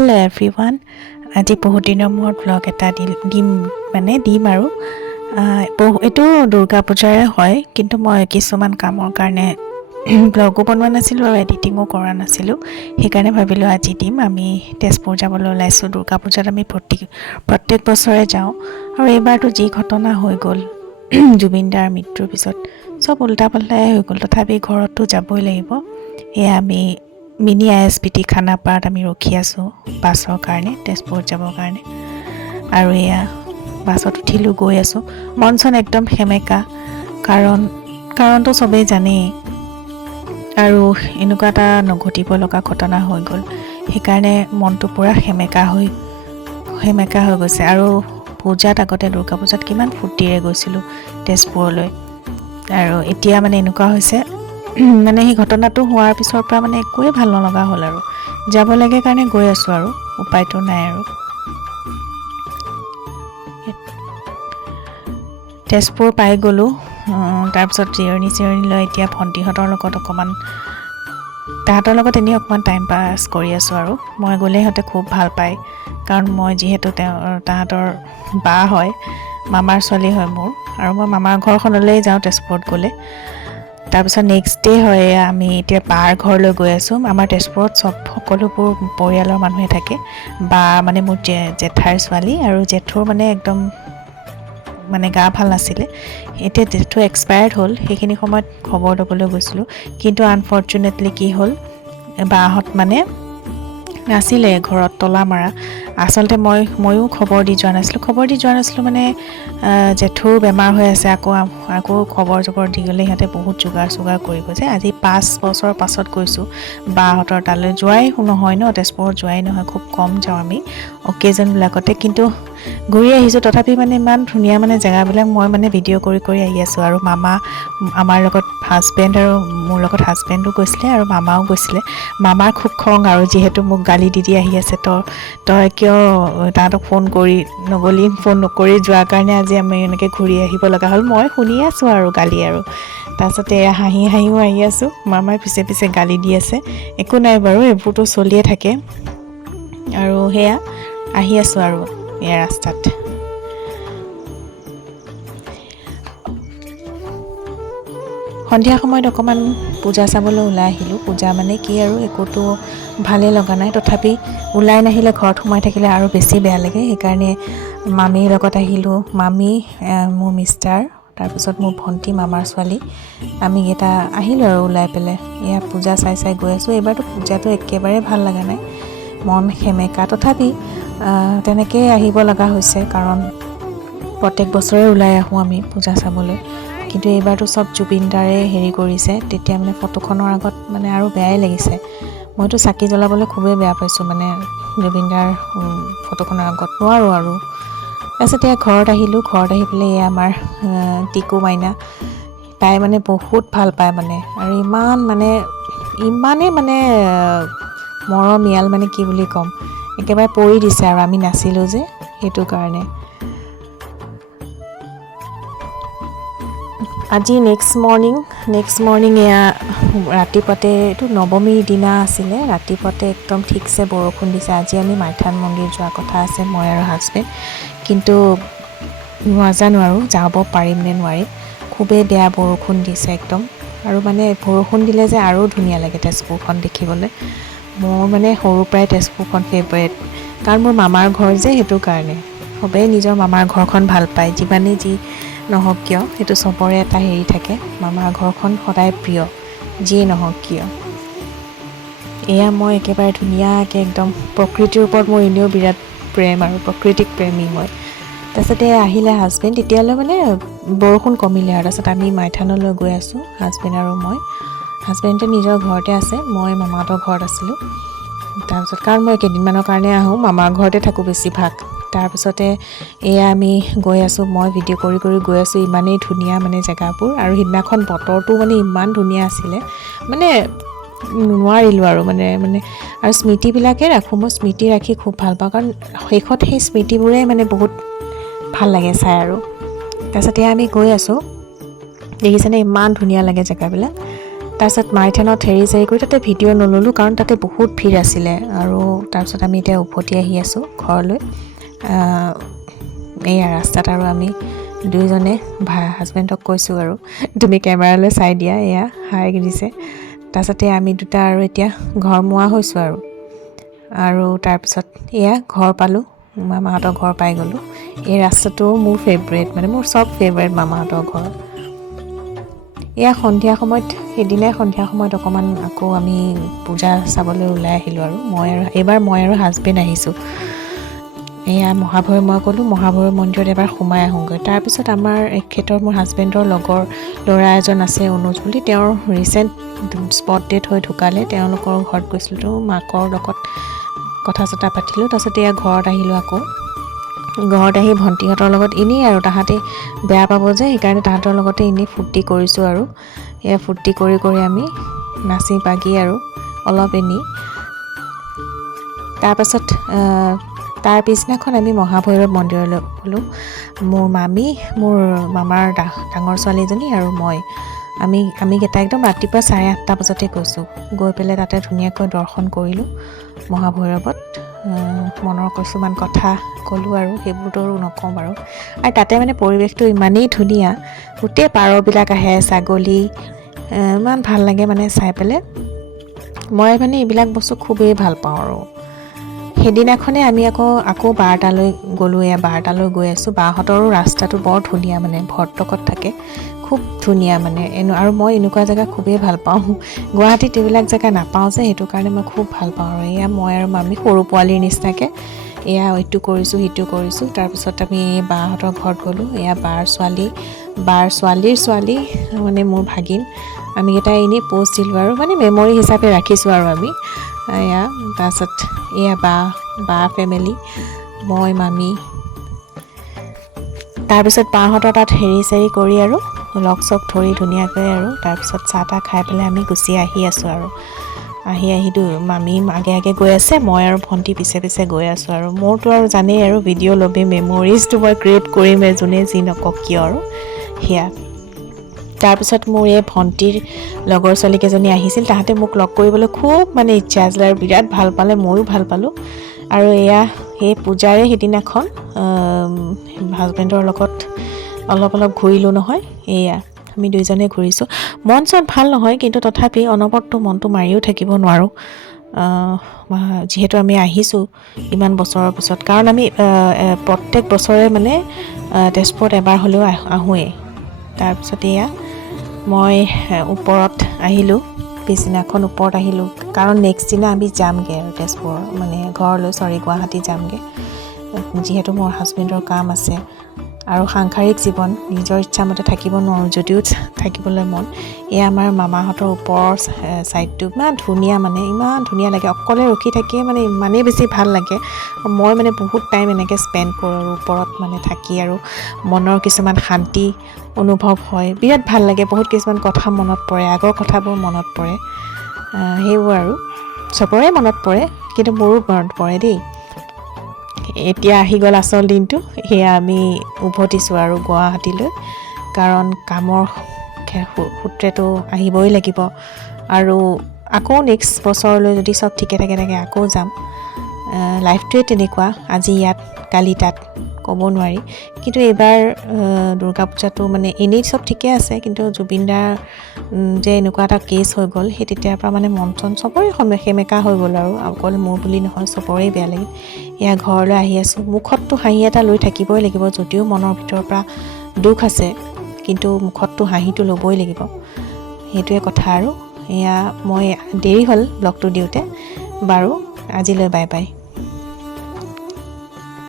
Hello' everyone. আজি বহুত দিনৰ মূৰত ব্লগ এটা দিম আৰু এইটো দুৰ্গা পূজাৰে হয়, কিন্তু মই কিছুমান কামৰ কাৰণে ব্লগো বনোৱা নাছিলোঁ আৰু এডিটিঙো কৰা নাছিলোঁ। সেইকাৰণে ভাবিলোঁ আজি দিম। আমি তেজপুৰ যাবলৈ ওলাইছোঁ। দুৰ্গা পূজাত আমি প্ৰত্যেক বছৰে যাওঁ আৰু এইবাৰতো যি ঘটনা হৈ গ'ল জুবিন দাৰ মৃত্যুৰ পিছত চব উল্টা পাল্টাই হৈ গ'ল। তথাপি ঘৰতো যাবই লাগিব। এয়া আমি মিনি ISBT খানাপাৰাত আমি ৰখি আছোঁ বাছৰ কাৰণে, তেজপুৰত যাবৰ কাৰণে। আৰু এয়া বাছত উঠিলোঁ, গৈ আছোঁ। মন চন একদম সেমেকা, কাৰণটো চবেই জানেই আৰু এনেকুৱা এটা নঘটিব লগা ঘটনা হৈ গ'ল। সেইকাৰণে মনটো পূৰা সেমেকা হৈ গৈছে। আৰু পূজাত আগতে দুৰ্গা পূজাত কিমান ফূৰ্তিৰে গৈছিলোঁ তেজপুৰলৈ, আৰু এতিয়া মানে এনেকুৱা হৈছে মানে সেই ঘটনাটো হোৱাৰ পিছৰ পৰা মানে একোৱেই ভাল নলগা হ'ল আৰু যাব লাগে কাৰণে গৈ আছোঁ আৰু উপায়টো নাই। আৰু তেজপুৰ পাই গ'লোঁ। তাৰপিছত জিৰণি লৈ এতিয়া ভণ্টিহঁতৰ লগত তাহাঁতৰ লগত এনেই অকণমান টাইম পাছ কৰি আছোঁ। আৰু মই গ'লে সিহঁতে খুব ভাল পায়, কাৰণ মই যিহেতু তাহাঁতৰ বা হয়, মামাৰ ছোৱালী হয় মোৰ, আৰু মই মামাৰ ঘৰখনলৈ যাওঁ তেজপুৰত গ'লে। তাৰপিছত নেক্সট ডে হয় আমি এতিয়া বাৰ ঘৰলৈ গৈ আছোঁ। আমাৰ তেজপুৰত সকলোবোৰ পৰিয়ালৰ মানুহে থাকে। বা মানে মোৰ জেঠাইৰ ছোৱালী, আৰু জেঠুৰ মানে একদম মানে গা ভাল নাছিলে। এতিয়া জেঠু এক্সপায়াৰ্ড হ'ল। সেইখিনি সময়ত খবৰ ল'বলৈ গৈছিলোঁ, কিন্তু আনফৰ্চুনেটলি কি হ'ল, বাহঁত মানে নাছিলে ঘৰত, তলা মাৰা। আচলতে ময়ো খবৰ দি যোৱা নাছিলোঁ মানে জেঠুৰ বেমাৰ হৈ আছে। আকৌ খবৰ দি গ'লে সিহঁতে বহুত যোগাৰ কৰিব যে। আজি 5 বছৰ পাছত গৈছোঁ বাহঁতৰ তালৈ। যোৱাই নহয় ন, তেজপুৰত যোৱাই নহয়, খুব কম যাওঁ আমি অকেজনবিলাকতে, কিন্তু ঘূৰি আহিছোঁ। তথাপি মানে ইমান ধুনীয়া মানে জেগাবিলাক মই মানে ভিডিঅ' কৰি আহি আছোঁ। আৰু মামা, আমাৰ লগত হাজবেণ্ড, আৰু মোৰ লগত হাজবেণ্ডো গৈছিলে আৰু মামাও গৈছিলে। মামাৰ খুব খং, আৰু যিহেতু মোক গালি দি আহি আছে, তই কিয় তাহাঁতক ফোন নকৰি যোৱাৰ কাৰণে আজি আমি এনেকৈ ঘূৰি আহিব লগা হ'ল। মই শুনি আছোঁ আৰু গালি, আৰু তাৰপিছতে হাঁহিও আহি আছোঁ। মামাই পিছে গালি দি আছে। একো নাই বাৰু, এইবোৰতো চলিয়ে থাকে। আৰু সেয়া আহি আছোঁ আৰু এয়া ৰাস্তাত। সন্ধিয়া সময়ত অকণমান পূজা চাবলৈ ওলাই আহিলোঁ। পূজা মানে কি আৰু, একোতো ভালেই লগা নাই। তথাপি ওলাই নাহিলে, ঘৰত সোমাই থাকিলে আৰু বেছি বেয়া লাগে। সেইকাৰণে মামীৰ লগত আহিলোঁ। মামী, মোৰ মিষ্টাৰ, তাৰপিছত মোৰ ভণ্টি, মামাৰ ছোৱালী, আমিকেইটা আহিলোঁ আৰু ওলাই পেলাই। এয়া পূজা চাই গৈ আছোঁ। এইবাৰতো পূজাটো একেবাৰে ভাল লগা নাই, মন সেমেকা। তথাপি তেনেকৈ আহিব লগা হৈছে, কাৰণ প্ৰত্যেক বছৰে ওলাই আহোঁ আমি পূজা চাবলৈ। কিন্তু এইবাৰতো চব জুবিন দাৰে হেৰি কৰিছে, তেতিয়া মানে ফটোখনৰ আগত মানে আৰু বেয়াই লাগিছে। মইতো চাকি জ্বলাবলৈ খুবেই বেয়া পাইছোঁ, মানে জুবিন দাৰ ফটোখনৰ আগত নোৱাৰোঁ আৰু। তাৰপিছত এয়া ঘৰত আহিলোঁ। ঘৰত আহি পেলাই এয়া আমাৰ টিকু মাইনা, তাই মানে বহুত ভাল পায় মানে, আৰু ইমানেই মানে মৰমীয়াল, মানে কি বুলি ক'ম, একেবাৰে পৰি দিছে। আৰু আমি নাছিলোঁ যে, সেইটো কাৰণে। আজি নেক্সট মৰ্ণিং এয়া ৰাতিপুৱাতে, এইটো নৱমীৰ দিনা আছিলে, ৰাতিপুৱাতে একদম ঠিকছে বৰষুণ দিছে। আজি আমি মাইথান মন্দিৰ যোৱাৰ কথা আছে, মই আৰু হাজবেণ্ড, কিন্তু নাজানো আৰু যাব পাৰিম নে নোৱাৰিম। খুবেই বেয়া বৰষুণ দিছে একদম। আৰু মানে বৰষুণ দিলে যে আৰু ধুনীয়া লাগে তেজপুৰখন দেখিবলৈ। মোৰ মানে সৰুৰ পৰাই তেজপুৰখন ফেভৰেট, কাৰণ মোৰ মামাৰ ঘৰ যে, সেইটো কাৰণে। সবেই নিজৰ মামাৰ ঘৰখন ভাল পায়, যিমানেই যি নহওক কিয়। সেইটো চবৰে এটা হেৰি থাকে, মামাৰ ঘৰখন সদায় প্ৰিয়, যিয়ে নহওক কিয়। এয়া মই একেবাৰে ধুনীয়াকৈ একদম প্ৰকৃতিৰ ওপৰত মোৰ এনেও বিৰাট প্ৰেম, আৰু প্ৰকৃতিক প্ৰেমী মই। তাৰপিছতে আহিলে হাজবেণ্ড, তেতিয়ালৈ মানে বৰষুণ কমিলে। আৰু তাৰপিছত আমি মাইথানলৈ গৈ আছোঁ, হাজবেণ্ড আৰু মই। হাজবেণ্ডে নিজৰ ঘৰতে আছে, মই মামাহঁতৰ ঘৰত আছিলোঁ। তাৰপিছত কাৰণ মই কেইদিনমানৰ কাৰণে আহোঁ, মামাৰ ঘৰতে থাকোঁ বেছিভাগ। তাৰপিছতে এয়া আমি গৈ আছোঁ, মই ভিডিঅ' কৰি গৈ আছোঁ। ইমানেই ধুনীয়া মানে জেগাবোৰ, আৰু সিদিনাখন বতৰটো মানে ইমান ধুনীয়া আছিলে, মানে নোৱাৰিলোঁ আৰু মানে আৰু স্মৃতিবিলাকে ৰাখোঁ। মই স্মৃতি ৰাখি খুব ভাল পাওঁ, কাৰণ শেষত সেই স্মৃতিবোৰে মানে বহুত ভাল লাগে চাই। আৰু তাৰপিছত এয়া আমি গৈ আছোঁ, দেখিছেনে ইমান ধুনীয়া লাগে জেগাবিলাক। তাৰপিছত মাইথানত হেৰি কৰি তাতে ভিডিঅ' নল'লোঁ কাৰণ তাতে বহুত ভিৰ আছিলে। আৰু তাৰপিছত আমি এতিয়া উভতি আহি আছোঁ ঘৰলৈ। এইয়া ৰাস্তাত আৰু আমি দুয়োজনে হাজবেণ্ডক কৈছোঁ আৰু তুমি কেমেৰালৈ চাই দিয়া, এয়া হাই দিছে। তাৰপিছতে আমি দুটা আৰু এতিয়া ঘৰ মোৱা হৈছোঁ আৰু তাৰপিছত এয়া ঘৰ পালোঁ, মামাহঁতৰ ঘৰ পাই গ'লোঁ। এই ৰাস্তাটো মোৰ ফেভৰেট, মানে মোৰ চব ফেভৰেট মামাহঁতৰ ঘৰ। এয়া সন্ধিয়া সময়ত, সেইদিনাই সন্ধিয়া সময়ত অকণমান আকৌ আমি পূজা চাবলৈ ওলাই আহিলোঁ আৰু এইবাৰ মই আৰু হাজবেণ্ড আহিছোঁ। এয়া মহাভৈৰৱ, মই ক'লোঁ মহাভৈৰৱ মন্দিৰত এবাৰ সোমাই আহোঁগৈ। তাৰপিছত আমাৰ এখেতৰ, মোৰ হাজবেণ্ডৰ লগৰ ল'ৰা এজন আছে অনুজ বুলি, তেওঁৰ ৰিচেণ্ট স্পট ডেট হৈ ঢুকালে। তেওঁলোকৰ ঘৰত গৈছিলোঁ, মাকৰ লগত কথা চথা পাতিলোঁ। তাৰপিছত এয়া ঘৰত আহিলোঁ। আকৌ ঘৰত আহি ভণ্টিহঁতৰ লগত এনেই আৰু তাহাঁতে বেয়া পাব যে, সেইকাৰণে তাহাঁতৰ লগতে এনেই ফূৰ্তি কৰিছোঁ আৰু এয়া ফূৰ্তি কৰি আমি নাচি বাগি আৰু অলপ এনেই। তাৰপাছত তাৰ পিছদিনাখন আমি মহাভৈৰৱ মন্দিৰলৈ গ'লোঁ। মোৰ মামী, মোৰ মামাৰ ডাঙৰ ছোৱালীজনী আৰু মই, আমি কেইটা একদম ৰাতিপুৱা 8:30 বজাতে গৈছোঁ। গৈ পেলাই তাতে ধুনীয়াকৈ দৰ্শন কৰিলোঁ মহাভৈৰৱত। মনৰ কিছুমান কথা ক'লোঁ আৰু সেইবোৰতো আৰু নকওঁ বাৰু। আৰু তাতে মানে পৰিৱেশটো ইমানেই ধুনীয়া, গোটেই পাৰবিলাক আহে, ছাগলী, ইমান ভাল লাগে মানে চাই পেলাই। মই মানে এইবিলাক বস্তু খুবেই ভাল পাওঁ। আৰু সেইদিনাখনে আমি আকৌ বাৰটালৈ গ'লোঁ। এয়া বাৰটালৈ গৈ আছোঁ। বাহঁতৰো ৰাস্তাটো বৰ ধুনীয়া, মানে ভৰ্তকত থাকে, খুব ধুনীয়া মানে। আৰু মই এনেকুৱা জেগা খুবেই ভাল পাওঁ। গুৱাহাটীত এইবিলাক জেগা নাপাওঁ যে, সেইটো কাৰণে মই খুব ভাল পাওঁ। আৰু এয়া মই আৰু মামী সৰু পোৱালীৰ নিচিনাকৈ এয়া ইটো কৰিছোঁ সিটো কৰিছোঁ। তাৰপিছত আমি বাহঁতৰ ঘৰত গ'লোঁ। এয়া বাৰ ছোৱালীৰ ছোৱালী, মানে মোৰ ভাগিন, আমি কেইটাই এনেই প'ষ্ট দিলোঁ আৰু মানে মেমৰি হিচাপে ৰাখিছোঁ আৰু আমি এয়া। তাৰপিছত এয়া বা ফেমিলি, মই, মামী। তাৰপিছত বাহঁতৰ তাত হেৰি কৰি আৰু লগ চগ ধৰি ধুনীয়াকৈ আৰু তাৰপিছত চাহ তাহ খাই পেলাই আমি গুচি আহি আছোঁ। আৰু আহি মামী আগে গৈ আছে, মই আৰু ভণ্টি পিছে গৈ আছোঁ। আৰু মোৰতো আৰু জানেই আৰু ভিডিঅ' ল'বি, মেমৰিজটো মই ক্ৰিয়েট কৰিমেই, যোনে যি নকওক কিয় আৰু সেয়া। তাৰপিছত মোৰ এই ভণ্টিৰ লগৰ ছোৱালীকেইজনী আহিছিল, তাহাঁতে মোক লগ কৰিবলৈ খুব মানে ইচ্ছা আছিলে আৰু বিৰাট ভাল পালে, ময়ো ভাল পালোঁ। আৰু এয়া সেই পূজাৰে সিদিনাখন হাজবেণ্ডৰ লগত অলপ ঘূৰিলোঁ নহয়। এয়া আমি দুইজনে ঘূৰিছোঁ। মন চন ভাল নহয়, কিন্তু তথাপি অনবৰতটো মনটো মাৰিও থাকিব নোৱাৰোঁ, যিহেতু আমি আহিছোঁ ইমান বছৰৰ পিছত। কাৰণ আমি প্ৰত্যেক বছৰে মানে তেজপুৰত এবাৰ হ'লেও আহোঁৱেই। তাৰপিছত এয়া মই ওপৰত আহিলোঁ, পিছদিনাখন ওপৰত আহিলোঁ, কাৰণ নেক্সট দিনা আমি যামগৈ আৰু তেজপুৰ, মানে গুৱাহাটী যামগৈ, যিহেতু মোৰ হাজবেণ্ডৰ কাম আছে। আৰু সাংসাৰিক জীৱন, নিজৰ ইচ্ছামতে থাকিব নোৱাৰোঁ, যদিও থাকিবলৈ মন। এয়া আমাৰ মামাহঁতৰ ওপৰৰ ছাইডটো ইমান ধুনীয়া, মানে ইমান ধুনীয়া লাগে। অকলে ৰখি থাকিয়ে মানে ইমানেই বেছি ভাল লাগে। মই মানে বহুত টাইম এনেকৈ স্পেণ্ড কৰোঁ আৰু ওপৰত মানে থাকি, আৰু মনৰ কিছুমান শান্তি অনুভৱ হয়, বিৰাট ভাল লাগে। বহুত কিছুমান কথা মনত পৰে, আগৰ কথাবোৰ মনত পৰে, সেইবোৰ আৰু চবৰে মনত পৰে, কিন্তু মোৰো মনত পৰে দেই। এতিয়া আহি গ'ল আচল দিনটো। সেয়া আমি উভতিছোঁ আৰু গুৱাহাটীলৈ, কাৰণ কামৰ সূত্ৰেতো আহিবই লাগিব। আৰু আকৌ নেক্সট বছৰলৈ যদি চব ঠিকে থাকে আকৌ যাম। লাইফটোৱে তেনেকুৱা, আজি ইয়াত কালি তাত, ক'ব নোৱাৰি। কিন্তু এইবাৰ দুৰ্গা পূজাটো মানে এনেই চব ঠিকে আছে, কিন্তু জুবিনদাৰ যে এনেকুৱা এটা কেছ হৈ গ'ল, সেই তেতিয়াৰ পৰা মানে মন চন চবৰে সেমেকা হৈ গ'ল। আৰু অকল মোৰ বুলি নহয়, চবৰে বেয়া লাগিল। এয়া ঘৰলৈ আহি আছোঁ, মুখততো হাঁহি এটা লৈ থাকিবই লাগিব, যদিও মনৰ ভিতৰৰ পৰা দুখ আছে, কিন্তু মুখততো হাঁহিটো ল'বই লাগিব, সেইটোৱে কথা। আৰু এয়া মই দেৰি হ'ল ব্লগটো দিওঁতে। বাৰু আজিলৈ বাই বাই।